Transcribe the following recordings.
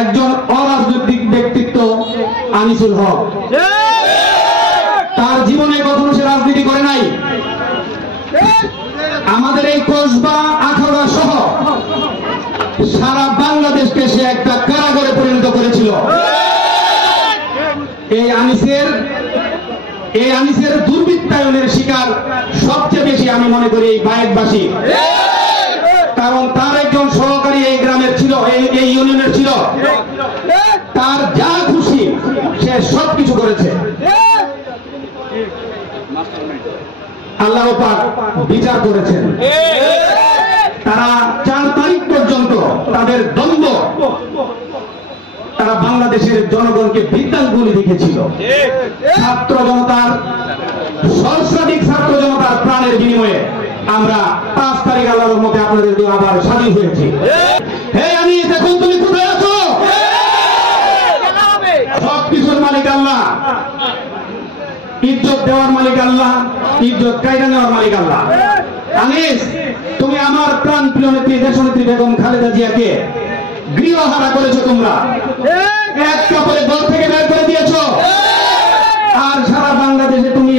একজন অরাজনৈতিক ব্যক্তিত্ব আনিসুল হক। তার জীবনে কখনো সে রাজনীতি করে নাই। আমাদের এই কসবা আখাউড়া সহ সারা বাংলাদেশকে সে একটা কারাগারে পরিণত করেছিল। এই আনিসের দুর্বৃত্তায়নের শিকার সবচেয়ে বেশি আমি মনে করি এই বায়েকবাসী। কারণ তার একজন সহকারী এই গ্রামের ছিল, এই ইউনিয়নের ছিল। তার যা খুশি সে সবকিছু করেছে। আল্লাহ পাক বিচার করেছেন। তারা 4 তারিখ পর্যন্ত তাদের দ্বন্দ্ব তারা বাংলাদেশের জনগণকে বৃদ্ধাঙ্গুলি দেখেছিল। ছাত্র জনতার সহস্রাধিক ছাত্র জনতার প্রাণের বিনিময়ে আমরা 5 তারিখ আল্লাহর রহমতে আপনাদের আবার স্বাধীন হয়েছি। হে আনিস, এখন তুমি কোথায় আছো? সবকিছুর মালিক আল্লাহ, ইজ্জত দেওয়ার মালিক আল্লাহ, ইজ্জত কায়দা নেওয়ার মালিক আল্লাহ। আনিস, তুমি আমার প্রাণ প্রিয় নেত্রী দেশনেত্রী বেগম খালেদা জিয়াকে গৃহহারা করেছো। তোমরা এক কাপড়ে ঘর থেকে বের করে দিয়েছো। আর সারা বাংলাদেশে তুমি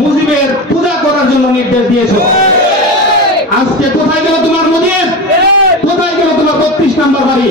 মুজিবের পূজা করার জন্য নির্দেশ দিয়েছো। আজকে কোথায় গেল তোমার মুজিব? কোথায় গেল তোমার 32 নম্বর বাড়ি?